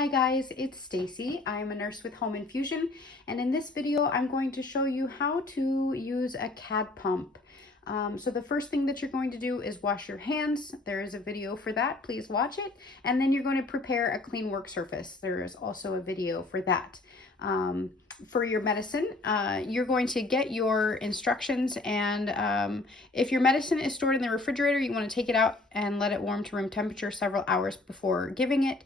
Hi guys, it's Stacy. I'm a nurse with Home Infusion, and in this video I'm going to show you how to use a CADD pump. So the first thing that you're going to do is wash your hands. There is a video for that, please watch it. And then you're going to prepare a clean work surface. There is also a video for that. For your medicine, you're going to get your instructions, and if your medicine is stored in the refrigerator, you want to take it out and let it warm to room temperature several hours before giving it.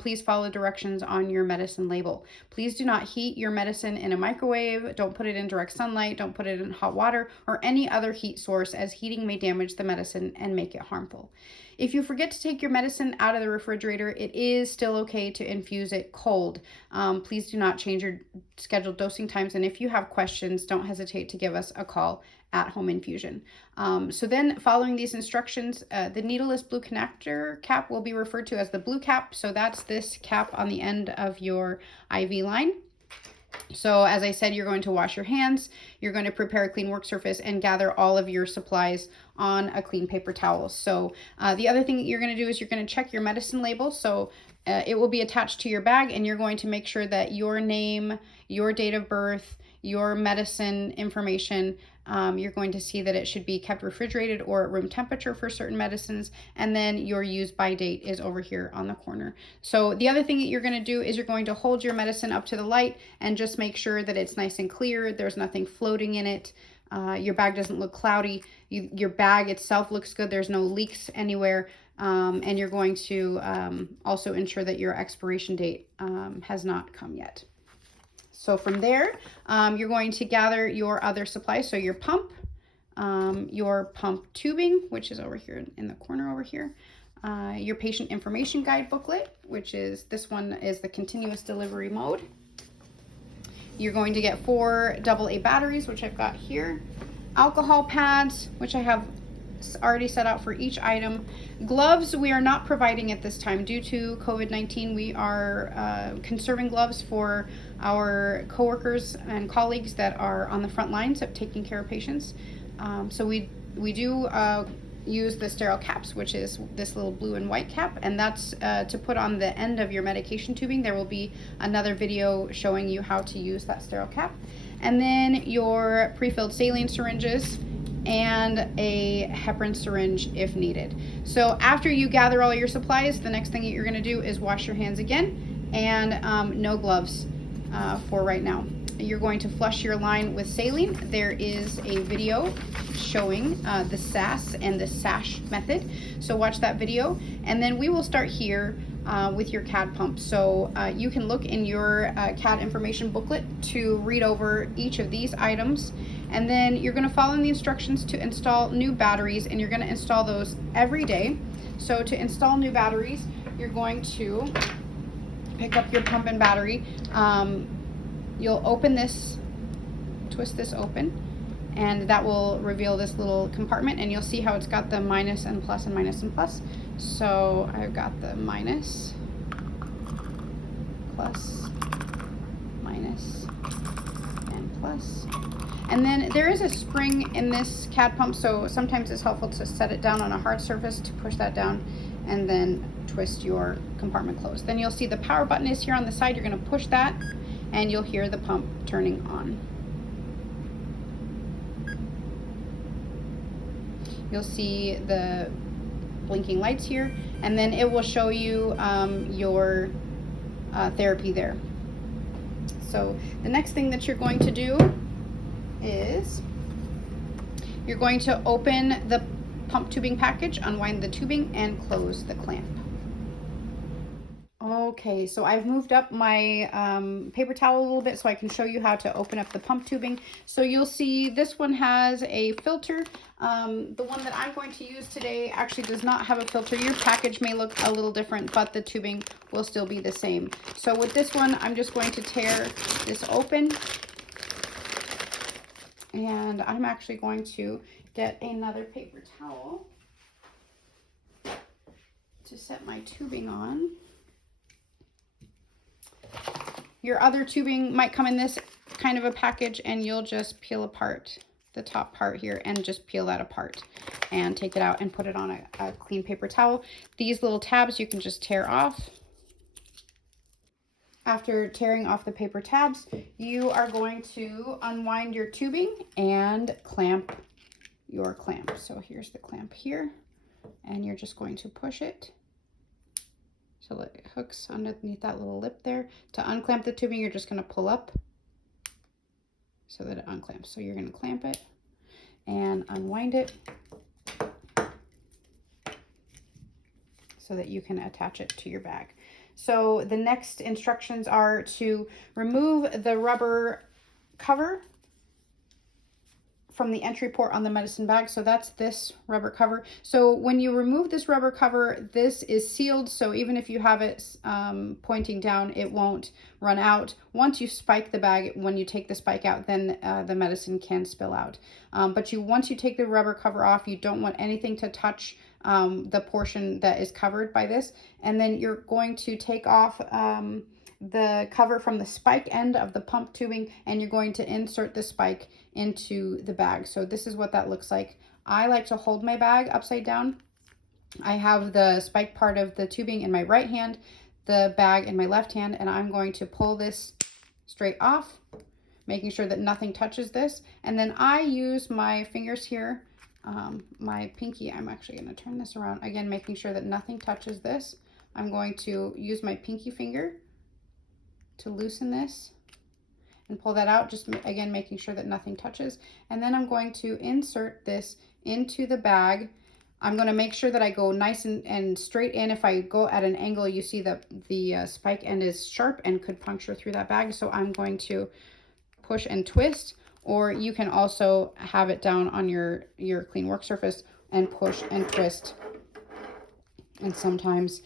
Please follow directions on your medicine label. Please do not heat your medicine in a microwave. Don't put it in direct sunlight. Don't put it in hot water or any other heat source, as heating may damage the medicine and make it harmful. If you forget to take your medicine out of the refrigerator, it is still okay to infuse it cold. Please do not change your scheduled dosing times. And if you have questions, don't hesitate to give us a call at Home Infusion. So then, following these instructions, the needleless blue connector cap will be referred to as the blue cap. So that's this cap on the end of your IV line. So as I said, you're going to wash your hands, you're going to prepare a clean work surface, and gather all of your supplies on a clean paper towel. So the other thing that you're going to do is you're going to check your medicine label. So it will be attached to your bag, and you're going to make sure that your name, your date of birth, your medicine information, you're going to see that it should be kept refrigerated or at room temperature for certain medicines, and then your use by date is over here on the corner. So the other thing that you're going to do is you're going to hold your medicine up to the light and just make sure that it's nice and clear. There's nothing floating in it. Your bag doesn't look cloudy. Your bag itself looks good. There's no leaks anywhere. And you're going to also ensure that your expiration date has not come yet. So from there, you're going to gather your other supplies. So your pump tubing, which is over here in the corner over here, your patient information guide booklet, which is, this one is the continuous delivery mode. You're going to get 4 AA batteries, which I've got here, alcohol pads, which I have already set out for each item. Gloves we are not providing at this time due to COVID-19. We are conserving gloves for our coworkers and colleagues that are on the front lines of taking care of patients. So we do use the sterile caps, which is this little blue and white cap, and that's to put on the end of your medication tubing. There will be another video showing you how to use that sterile cap. And then your pre-filled saline syringes and a heparin syringe if needed. So after you gather all your supplies, the next thing that you're going to do is wash your hands again, and no gloves for right now. You're going to flush your line with saline. There is a video showing the SAS and the SASH method, so watch that video. And then we will start here with your CADD pump. So you can look in your CADD information booklet to read over each of these items, and then you're going to follow the instructions to install new batteries, and you're going to install those every day. So to install new batteries, you're going to pick up your pump and battery. You'll open this, twist this open, and that will reveal this little compartment, and you'll see how it's got the minus and plus and minus and plus. So I've got the minus, plus, minus, and plus. And then there is a spring in this CADD pump, so sometimes it's helpful to set it down on a hard surface to push that down and then twist your compartment closed. Then you'll see the power button is here on the side. You're going to push that, and you'll hear the pump turning on. You'll see the blinking lights here, and then it will show you your therapy there. So the next thing that you're going to do is you're going to open the pump tubing package, unwind the tubing, and close the clamp. Okay, so I've moved up my paper towel a little bit so I can show you how to open up the pump tubing. So you'll see this one has a filter. The one that I'm going to use today actually does not have a filter. Your package may look a little different, but the tubing will still be the same. So with this one, I'm just going to tear this open, and I'm actually going to get another paper towel to set my tubing on. Your other tubing might come in this kind of a package, and you'll just peel apart the top part here and just peel that apart and take it out and put it on a clean paper towel. These little tabs you can just tear off After tearing off the paper tabs, you are going to unwind your tubing and clamp your clamp. So here's the clamp here, and you're just going to push it so that it hooks underneath that little lip there. To unclamp the tubing, you're just going to pull up so that it unclamps. So you're going to clamp it and unwind it so that you can attach it to your bag. So the next instructions are to remove the rubber cover from the entry port on the medicine bag. So that's this rubber cover. So when you remove this rubber cover, this is sealed. So even if you have it pointing down, it won't run out. Once you spike the bag, when you take the spike out, then the medicine can spill out. But once you take the rubber cover off, you don't want anything to touch the portion that is covered by this. And then you're going to take off the cover from the spike end of the pump tubing, and you're going to insert the spike into the bag. So this is what that looks like. I like to hold my bag upside down. I have the spike part of the tubing in my right hand, the bag in my left hand, and I'm going to pull this straight off, making sure that nothing touches this. And then I use my fingers here, my pinky. I'm actually going to turn this around again, making sure that nothing touches this. I'm going to use my pinky finger to loosen this and pull that out, just again making sure that nothing touches. And then I'm going to insert this into the bag. I'm going to make sure that I go nice and straight in. If I go at an angle, you see that the spike end is sharp and could puncture through that bag. So I'm going to push and twist, or you can also have it down on your clean work surface and push and twist. And sometimes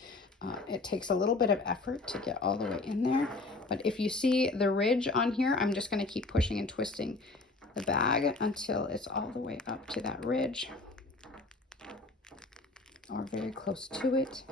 it takes a little bit of effort to get all the way in there. But if you see the ridge on here, I'm just going to keep pushing and twisting the bag until it's all the way up to that ridge, or very close to it.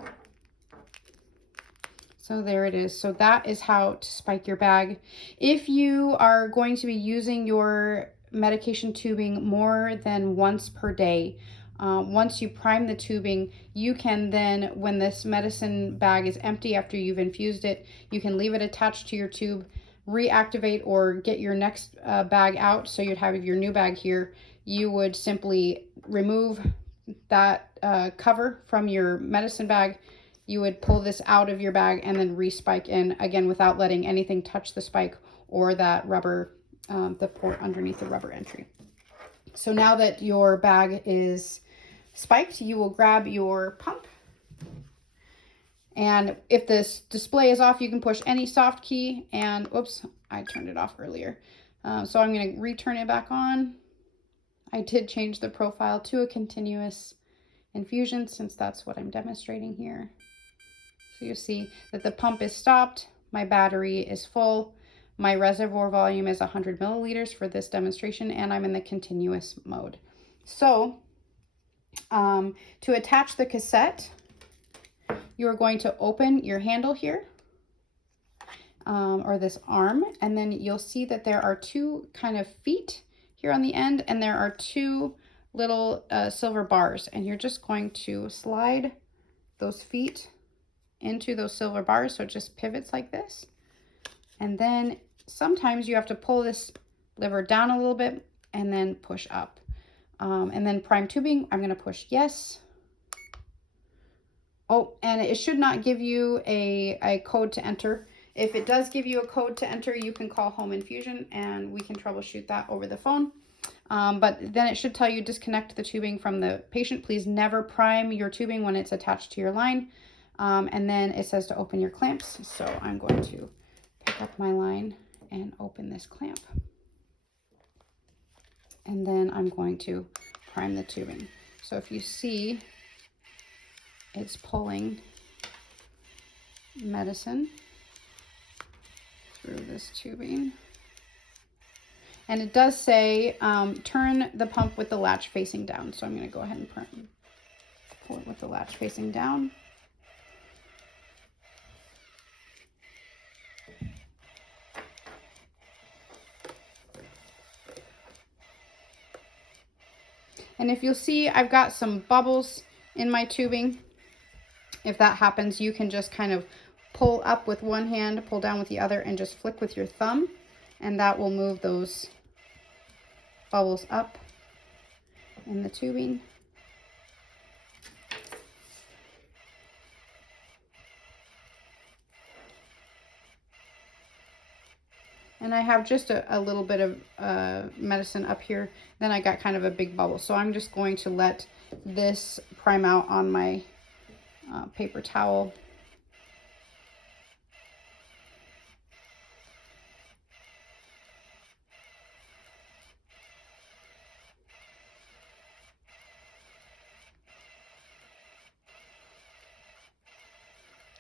So there it is. So that is how to spike your bag. If you are going to be using your medication tubing more than once per day, once you prime the tubing, you can then, when this medicine bag is empty after you've infused it, you can leave it attached to your tube, reactivate, or get your next bag out. So you'd have your new bag here. You would simply remove that cover from your medicine bag. You would pull this out of your bag and then respike in again without letting anything touch the spike or that rubber, the port underneath the rubber entry. So now that your bag is spiked, you will grab your pump, and if this display is off, you can push any soft key, and oops, I turned it off earlier. So I'm going to return it back on. I did change the profile to a continuous infusion since that's what I'm demonstrating here. So you see that the pump is stopped, my battery is full, my reservoir volume is 100 milliliters for this demonstration, and I'm in the continuous mode. So to attach the cassette, you are going to open your handle here, or this arm, and then you'll see that there are two kind of feet here on the end, and there are two little silver bars, and you're just going to slide those feet into those silver bars so it just pivots like this. And then sometimes you have to pull this lever down a little bit and then push up. And then prime tubing, I'm going to push yes. Oh, and it should not give you a code to enter. If it does give you a code to enter, you can call Home Infusion and we can troubleshoot that over the phone. But then it should tell you disconnect the tubing from the patient. Please never prime your tubing when it's attached to your line. And then it says to open your clamps. So I'm going to pick up my line and open this clamp. And then I'm going to prime the tubing. So if you see, it's pulling medicine through this tubing. And it does say, turn the pump with the latch facing down. So I'm going to go ahead and pull it with the latch facing down. And if you'll see, I've got some bubbles in my tubing. If that happens, you can just kind of pull up with one hand, pull down with the other, and just flick with your thumb, and that will move those bubbles up in the tubing. And I have just a little bit of medicine up here. Then I got kind of a big bubble. So I'm just going to let this prime out on my paper towel.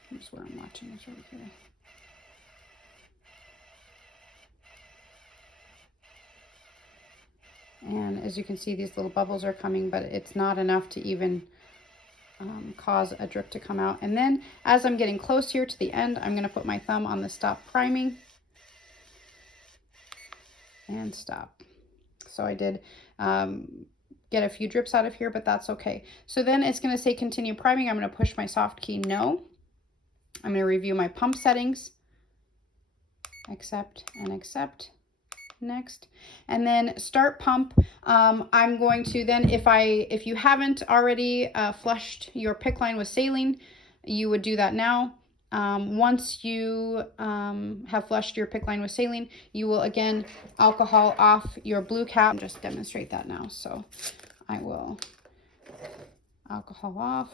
Here's where I'm watching this right here. And as you can see, these little bubbles are coming, but it's not enough to even cause a drip to come out. And then as I'm getting close here to the end, I'm going to put my thumb on the stop priming and stop. So I did get a few drips out of here, but that's okay. So then it's going to say continue priming. I'm going to push my soft key no. I'm going to review my pump settings, accept and accept. Next, and then start pump. I'm going to then, if you haven't already flushed your PICC line with saline, you would do that now. Once you have flushed your PICC line with saline, you will again alcohol off your blue cap. I'll just demonstrate that now. So I will alcohol off.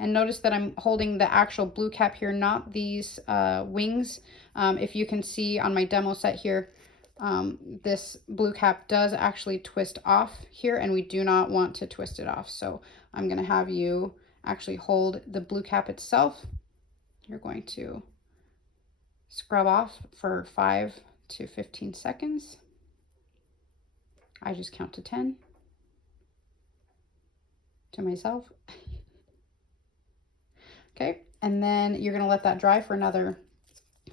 And notice that I'm holding the actual blue cap here, not these wings. If you can see on my demo set here, this blue cap does actually twist off here, and we do not want to twist it off. So I'm going to have you actually hold the blue cap itself. You're going to scrub off for 5 to 15 seconds. I just count to 10 to myself. Okay, and then you're going to let that dry for another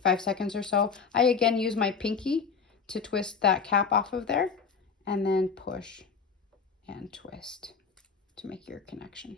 5 seconds or so. I again use my pinky to twist that cap off of there, and then push and twist to make your connection.